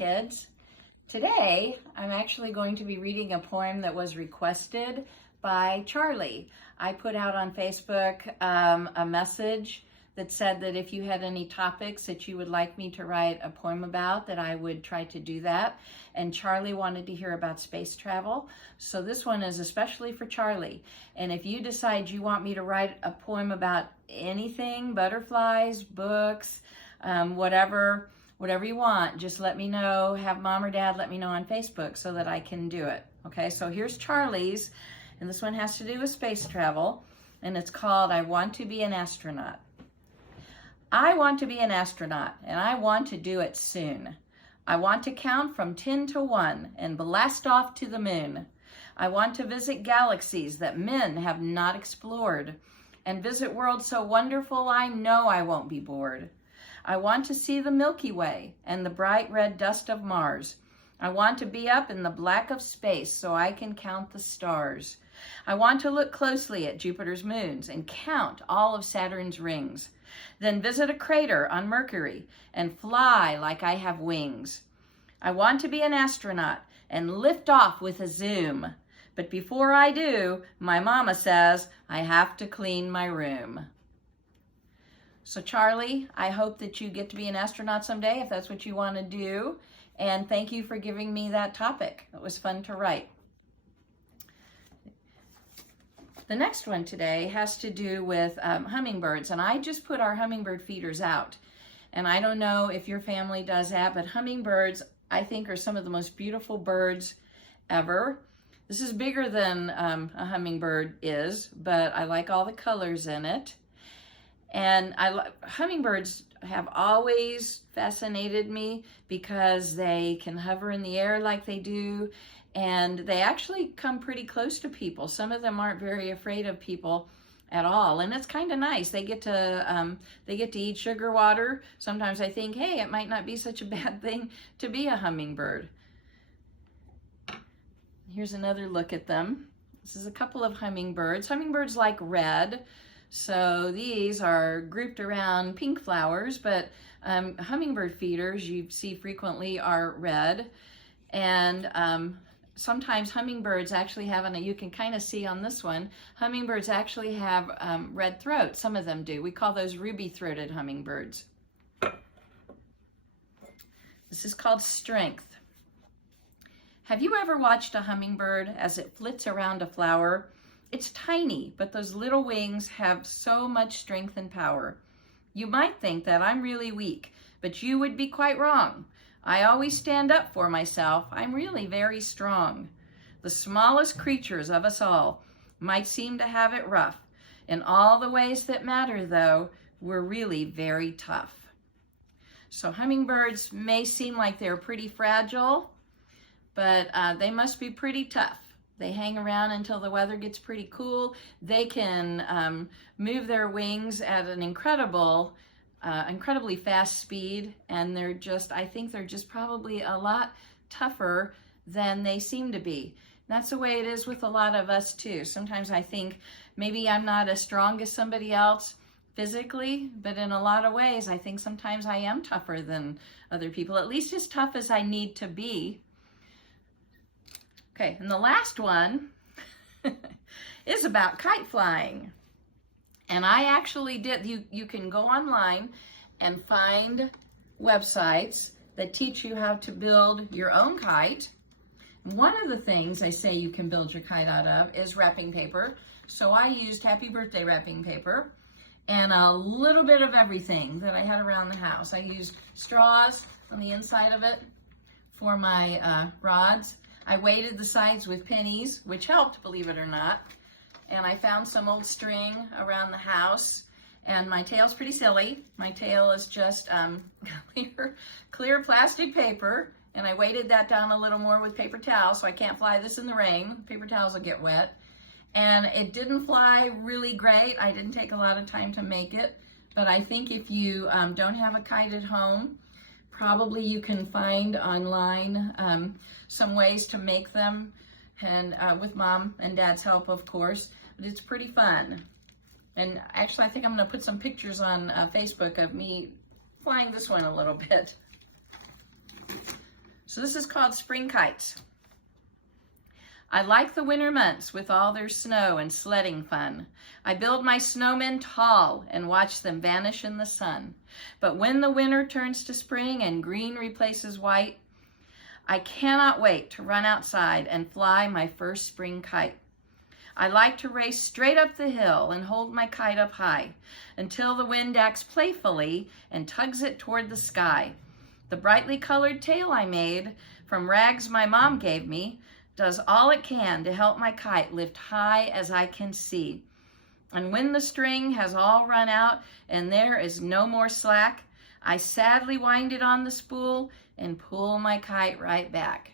kids. Today I'm actually going to be reading a poem that was requested by Charlie. I put out on Facebook a message that said that if you had any topics that you would like me to write a poem about, that I would try to do that. And Charlie wanted to hear about space travel. So this one is especially for Charlie. And if you decide you want me to write a poem about anything, butterflies, books, whatever you want, just let me know. Have mom or dad let me know on Facebook so that I can do it. Okay, so here's Charlie's, and this one has to do with space travel, and it's called I Want to Be an Astronaut. I want to be an astronaut, and I want to do it soon. I want to count from 10 to 1 and blast off to the moon. I want to visit galaxies that men have not explored and visit worlds so wonderful I know I won't be bored. I want to see the Milky Way and the bright red dust of Mars. I want to be up in the black of space so I can count the stars. I want to look closely at Jupiter's moons and count all of Saturn's rings. Then visit a crater on Mercury and fly like I have wings. I want to be an astronaut and lift off with a zoom. But before I do, my mama says I have to clean my room. So Charlie, I hope that you get to be an astronaut someday if that's what you want to do. And thank you for giving me that topic. It was fun to write. The next one today has to do with hummingbirds, and I just put our hummingbird feeders out. And I don't know if your family does that, but hummingbirds, I think, are some of the most beautiful birds ever. This is bigger than a hummingbird is, but I like all the colors in it. And hummingbirds have always fascinated me because they can hover in the air like they do, and they actually come pretty close to people. Some of them aren't very afraid of people at all, and it's kind of nice. They get to eat sugar water. Sometimes I think, hey, it might not be such a bad thing to be a hummingbird. Here's another look at them. This is a couple of hummingbirds. Hummingbirds like red, so these are grouped around pink flowers, but hummingbird feeders you see frequently are red. And sometimes hummingbirds actually have, and you can kind of see on this one, hummingbirds actually have red throats. Some of them do. We call those ruby-throated hummingbirds. This is called strength. Have you ever watched a hummingbird as it flits around a flower? It's tiny, but those little wings have so much strength and power. You might think that I'm really weak, but you would be quite wrong. I always stand up for myself. I'm really very strong. The smallest creatures of us all might seem to have it rough. In all the ways that matter, though, we're really very tough. So hummingbirds may seem like they're pretty fragile, but they must be pretty tough. They hang around until the weather gets pretty cool. They can move their wings at an incredibly fast speed, and I think they're just probably a lot tougher than they seem to be. That's the way it is with a lot of us too. Sometimes I think maybe I'm not as strong as somebody else physically, but in a lot of ways I think sometimes I am tougher than other people, at least as tough as I need to be. Okay, and the last one is about kite flying. And I actually did, you can go online and find websites that teach you how to build your own kite. One of the things I say you can build your kite out of is wrapping paper. So I used happy birthday wrapping paper and a little bit of everything that I had around the house. I used straws on the inside of it for my rods. I weighted the sides with pennies, which helped, believe it or not. And I found some old string around the house, and my tail's pretty silly. My tail is just clear plastic paper, and I weighted that down a little more with paper towels so I can't fly this in the rain. Paper towels will get wet. And it didn't fly really great. I didn't take a lot of time to make it, but I think if you don't have a kite at home, probably you can find online some ways to make them, and with mom and dad's help, of course. But it's pretty fun. And actually, I think I'm going to put some pictures on Facebook of me flying this one a little bit. So this is called Spring Kites. I like the winter months with all their snow and sledding fun. I build my snowmen tall and watch them vanish in the sun. But when the winter turns to spring and green replaces white, I cannot wait to run outside and fly my first spring kite. I like to race straight up the hill and hold my kite up high until the wind acts playfully and tugs it toward the sky. The brightly colored tail I made from rags my mom gave me does all it can to help my kite lift high as I can see. And when the string has all run out and there is no more slack, I sadly wind it on the spool and pull my kite right back.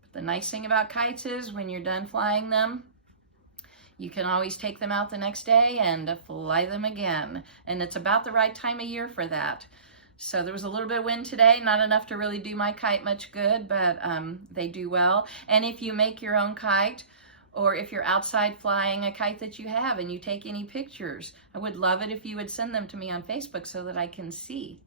But the nice thing about kites is when you're done flying them, you can always take them out the next day and fly them again. And it's about the right time of year for that. So there was a little bit of wind today, not enough to really do my kite much good, but they do well. And if you make your own kite, or if you're outside flying a kite that you have and you take any pictures, I would love it if you would send them to me on Facebook so that I can see.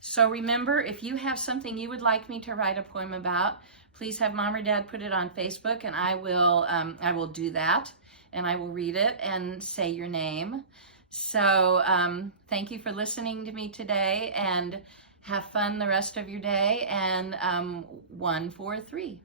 So remember, if you have something you would like me to write a poem about, please have Mom or Dad put it on Facebook, and I will do that, and I will read it and say your name. So thank you for listening to me today, and have fun the rest of your day. And 1, 4, 3.